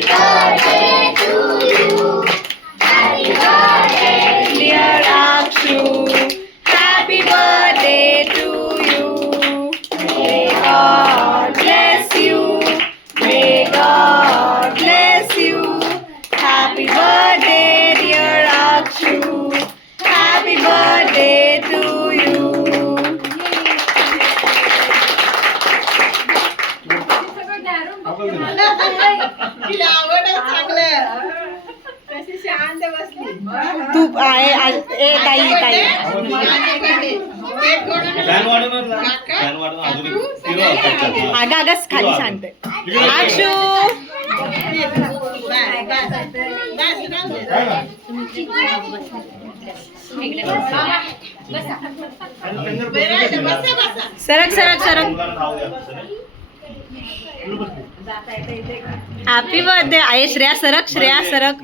birthday to you. Happy birthday, dear Akshu. Happy birthday to you. May God bless you. May God bless you. Happy birthday, dear Akshu. Happy birthday to you. तू आहे ए ताई ताई आगा आगाच खाली शांत आक्षू सरक सरक सरक happy birthday आहे श्रेया सरक